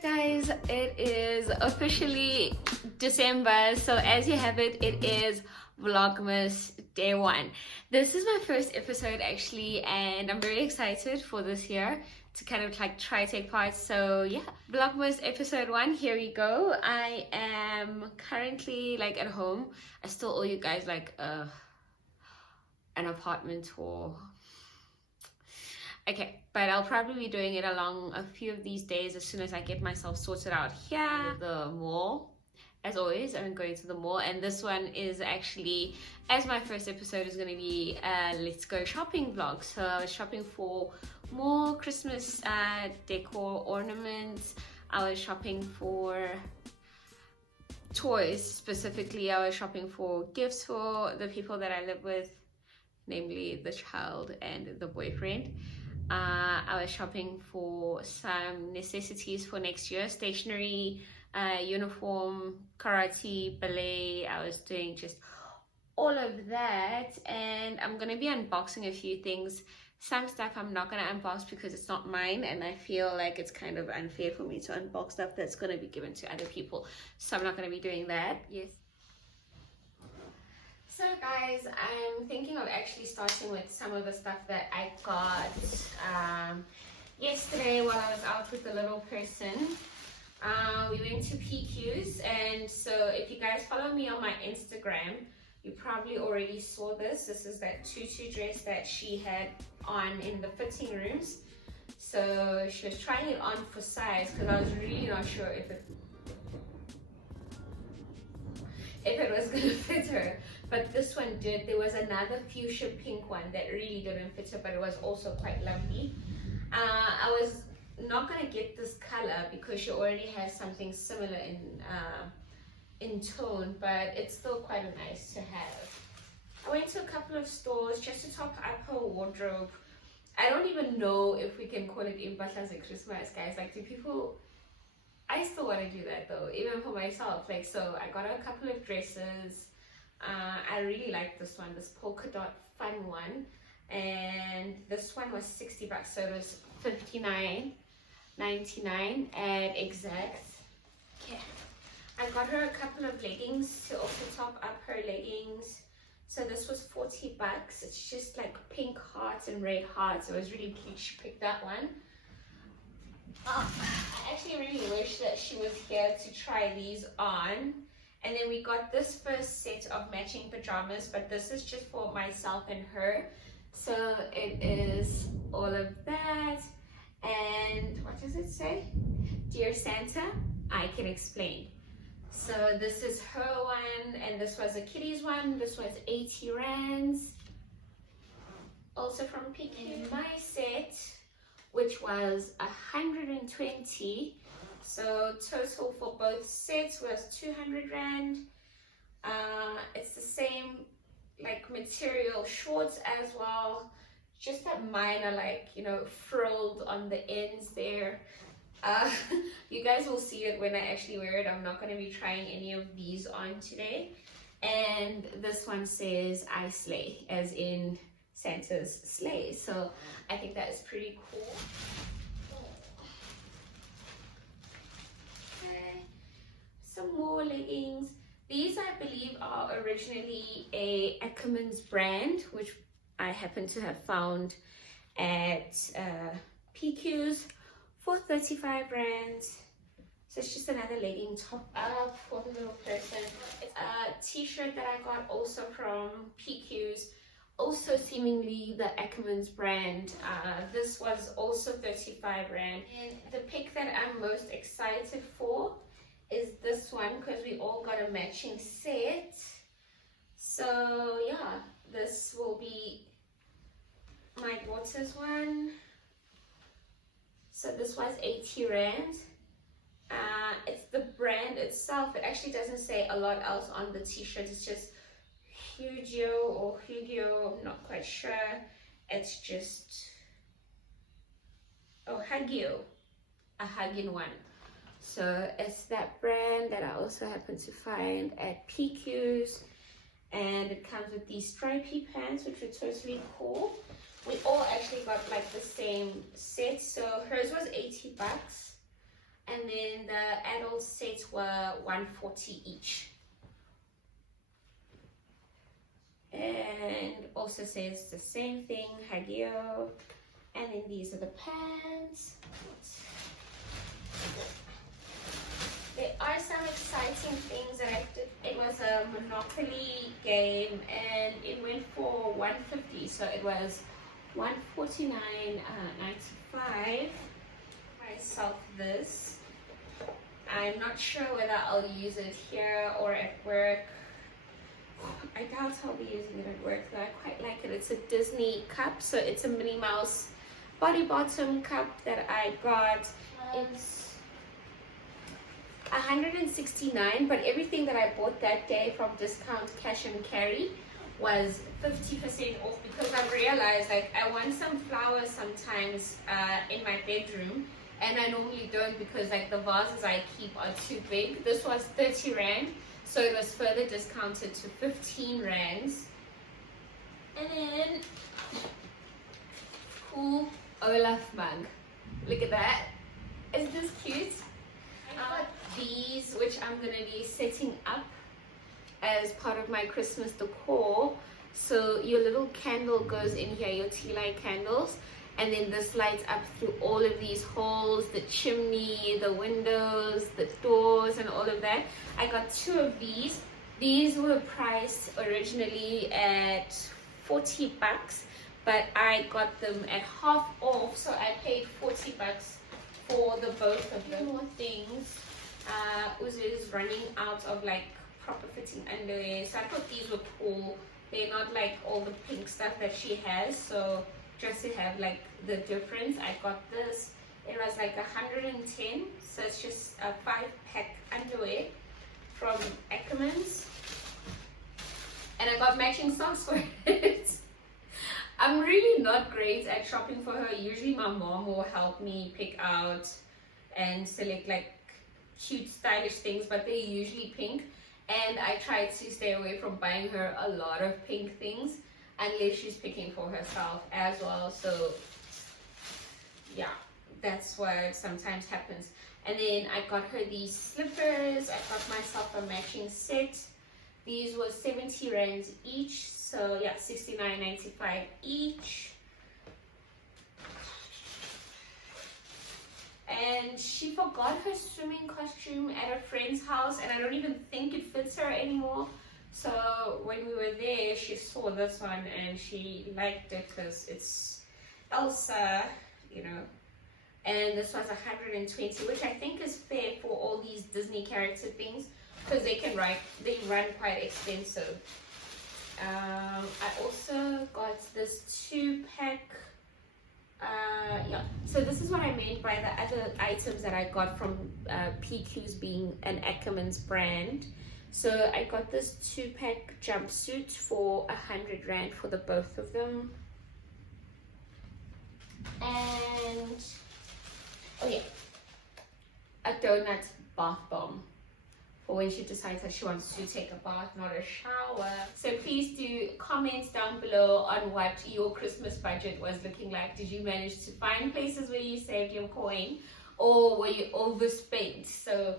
Hi guys, it is officially December, so as you have it, it is Vlogmas day 1. This is my first episode actually, and I'm very excited for this year to kind of like try take part. So yeah, Vlogmas episode 1, here we go. I am currently like at home. I still owe you guys like an apartment tour. Okay, but I'll probably be doing it along a few of these days as soon as I get myself sorted out here. The mall, as always, I'm going to the mall, and this one is actually, as my first episode is going to be let's go shopping vlog. So I was shopping for more Christmas decor ornaments. I was shopping for toys specifically. I was shopping for gifts for the people that I live with, namely the child and the boyfriend. I was shopping for some necessities for next year, stationery, uniform, karate, ballet. I was doing just all of that, and I'm gonna be unboxing a few things. Some stuff I'm not gonna unbox because it's not mine, and I feel like it's kind of unfair for me to unbox stuff that's gonna be given to other people, so I'm not gonna be doing that. Yes. So guys, I'm thinking of actually starting with some of the stuff that I got yesterday while I was out with the little person. We went to PQ's, and so if you guys follow me on my Instagram, you probably already saw this. This is that tutu dress that she had on in the fitting rooms. So she was trying it on for size because I was really not sure if it was gonna fit her, but this one did. There was another fuchsia pink one that really didn't fit her, but it was also quite lovely. I was not gonna get this color because she already has something similar in tone, but it's still quite nice to have. I went to a couple of stores just to top up her wardrobe. I don't even know if we can call it impahla at Christmas, guys. Like, do people? I still want to do that though, even for myself. Like, so I got a couple of dresses. I really like this one, this polka dot fun one, and this one was 60 bucks, so it was 59.99 at Exact. Okay, I got her a couple of leggings to also top up her leggings. So this was 40 bucks. It's just like pink hearts and red hearts. It was really cute. She picked that one. I actually really wish that she was here to try these on. And then we got this first set of matching pajamas, but this is just for myself and her. So it is all of that. And what does it say? Dear Santa, I can explain. So this is her one, and this was a kitty's one. This was 80 rands. Also from PQ. My set, which was 120, so total for both sets was 200 rand. It's the same like material, shorts as well, just that mine are like, you know, frilled on the ends there. You guys will see it when I actually wear it. I'm not going to be trying any of these on today. And this one says I slay, as in Santa's sleigh, so I think that is pretty cool. Okay, some more leggings. These I believe are originally a Ackermans brand, which I happen to have found at PQ's for 35 rands. So it's just another legging top up for the little person. It's a t-shirt that I got also from PQ's, also seemingly the Ackermans brand. This was also 35 rand. And the pick that I'm most excited for is this one, because we all got a matching set. So yeah, this will be my daughter's one. So this was 80 rand. It's the brand itself. It actually doesn't say a lot else on the t-shirt. It's just Hugio or Hugio, I'm not quite sure. It's just, oh, Hugio, a Hugin one. So it's that brand that I also happen to find at PQ's, and it comes with these stripy pants, which are totally cool. We all actually got like the same set. So hers was 80 bucks. and then the adult sets were $140 each. And also says the same thing, Hagio. And then these are the pants. There are some exciting things that I did. It was a Monopoly game and it went for $150, so it was $149.95. Myself this. I'm not sure whether I'll use it here or at work. I doubt I'll be using it at work though. I quite like it. It's a Disney cup, so it's a Minnie Mouse body bottom cup that I got. It's $169, but everything that I bought that day from discount cash and carry was 50% off, because I realized like I want some flowers sometimes in my bedroom, and I normally don't because like the vases I keep are too big. This was 30 Rand, so it was further discounted to 15 Rands. And then cool Olaf mug. Look at that. Is this cute? I got these, which I'm going to be setting up as part of my Christmas decor. So your little candle goes in here, your tea light candles, and then this lights up through all of these holes, the chimney, the windows, the doors, and all of that. I got 2 of these. These were priced originally at $40, but I got them at half off, so I paid $40 for the both of them. More things. Uzu is running out of like proper fitting underwear, so I thought these were cool. They're not like all the pink stuff that she has, so just to have like the difference, I got this. It was like 110, so it's just a 5-pack underwear from Ackermans, and I got matching socks for it. I'm really not great at shopping for her. Usually my mom will help me pick out and select like cute stylish things, but they're usually pink, and I try to stay away from buying her a lot of pink things unless she's picking for herself as well. So yeah, that's why it sometimes happens. And then I got her these slippers. I got myself a matching set. These were 70 Rands each, so yeah, 69.95 each. And she forgot her swimming costume at a friend's house, and I don't even think it fits her anymore. So when we were there, she saw this one and she liked it because it's Elsa, you know. And this was 120, which I think is fair for all these Disney character things, because they run quite expensive. I also got this 2-pack. Yeah, so this is what I meant by the other items that I got from PQ's being an Ackermans brand. So I got this 2-pack jumpsuit for 100 Rand for the both of them. And oh yeah, a donut bath bomb for when she decides that she wants to take a bath, not a shower. So please do comment down below on what your Christmas budget was looking like. Did you manage to find places where you saved your coin, or were you overspent? So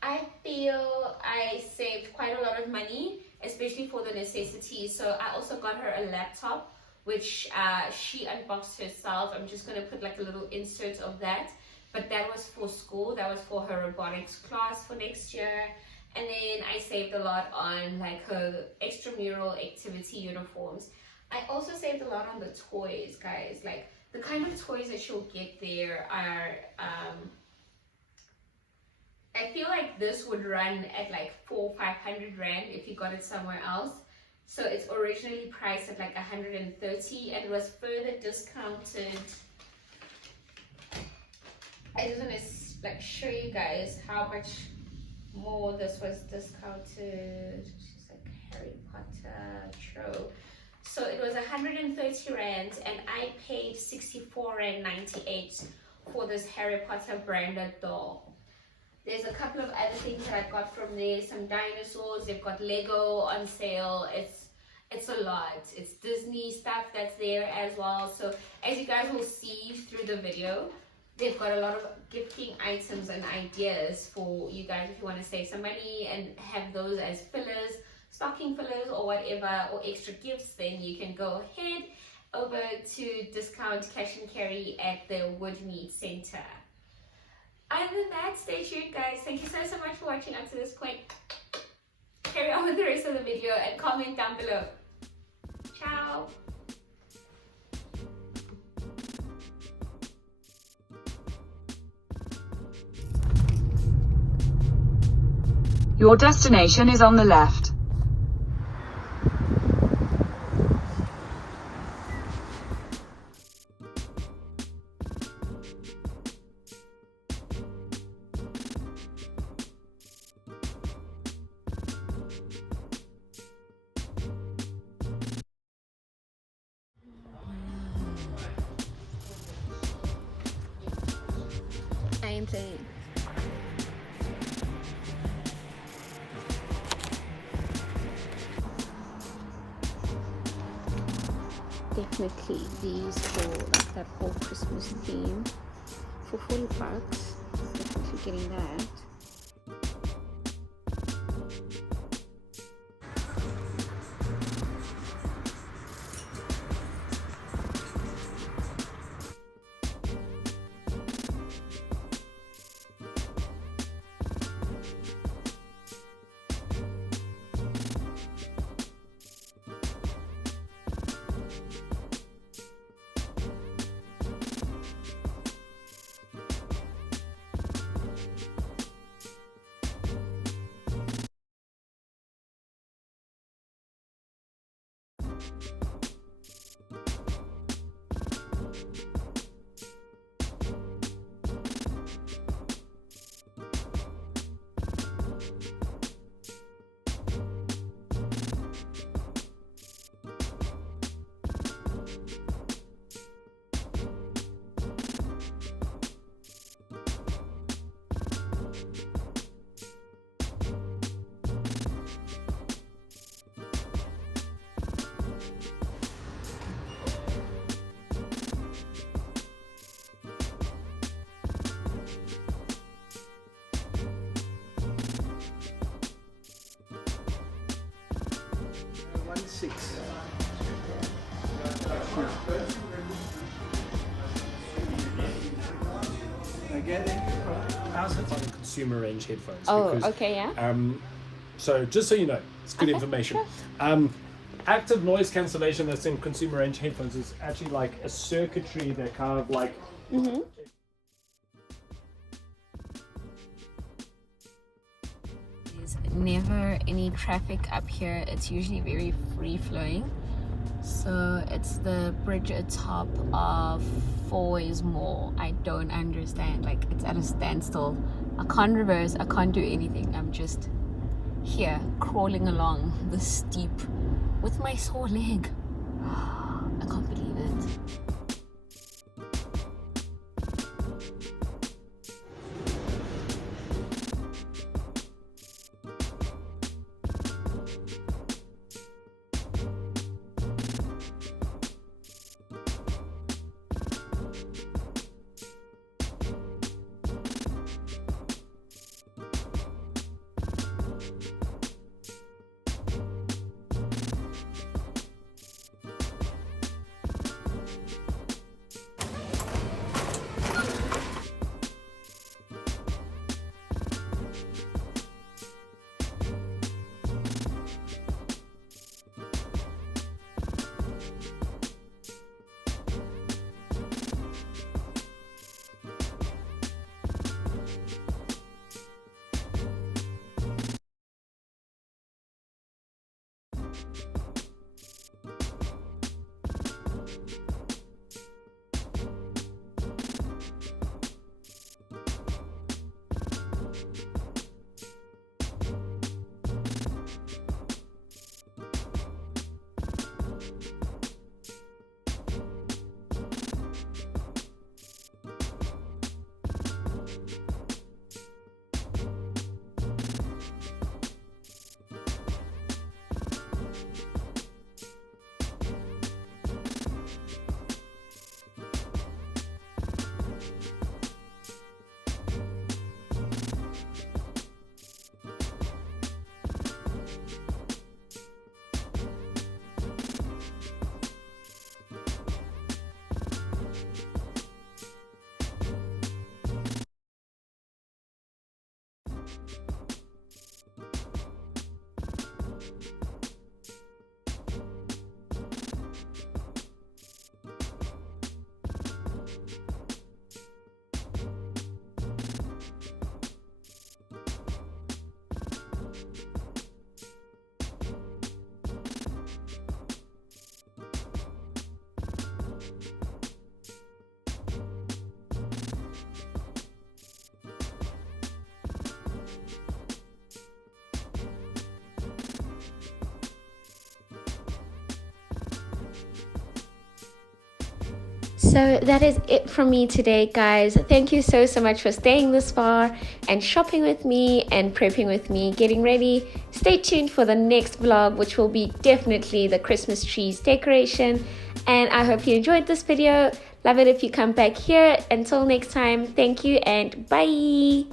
I feel I saved quite a lot of money, especially for the necessities. So I also got her a laptop, which she unboxed herself. I'm just going to put like a little insert of that. But that was for school. That was for her robotics class for next year. And then I saved a lot on like her extramural activity uniforms. I also saved a lot on the toys, guys. Like the kind of toys that she'll get there are, I feel like this would run at like 400-500 Rand if you got it somewhere else. So it's originally priced at like 130, and it was further discounted. I just want to like show you guys how much more this was discounted. She's like Harry Potter troll. So it was 130 Rand, and I paid 64.98 for this Harry Potter branded doll. There's a couple of other things that I got from there. Some dinosaurs. They've got Lego on sale. It's a lot. It's Disney stuff that's there as well. So as you guys will see through the video, they've got a lot of gifting items and ideas for you guys if you want to save some money and have those as fillers, stocking fillers or whatever, or extra gifts. Then you can go ahead over to discount cash and carry at the Woodmead Center. Other than that, stay tuned guys. Thank you so much for watching up to this point. Carry on with the rest of the video and comment down below. Ciao. Your destination is on the left. I am playing. Definitely these for like that whole Christmas theme for $40. Definitely getting that. Consumer range headphones. Oh, because, okay, yeah. So just so you know, it's good information. Sure. Active noise cancellation that's in consumer range headphones is actually like a circuitry that kind of like. Mm-hmm. There's never any traffic up here. It's usually very free flowing. So it's the bridge atop of Fourways Mall. I don't understand. Like, it's at a standstill. I can't reverse. I can't do anything. I'm just here crawling along the steep with my sore leg. I can't believe it. So that is it from me today, guys. Thank you so much for staying this far and shopping with me and prepping with me, getting ready. Stay tuned for the next vlog, which will be definitely the Christmas trees decoration. And I hope you enjoyed this video. Love it if you come back here. Until next time, thank you and bye.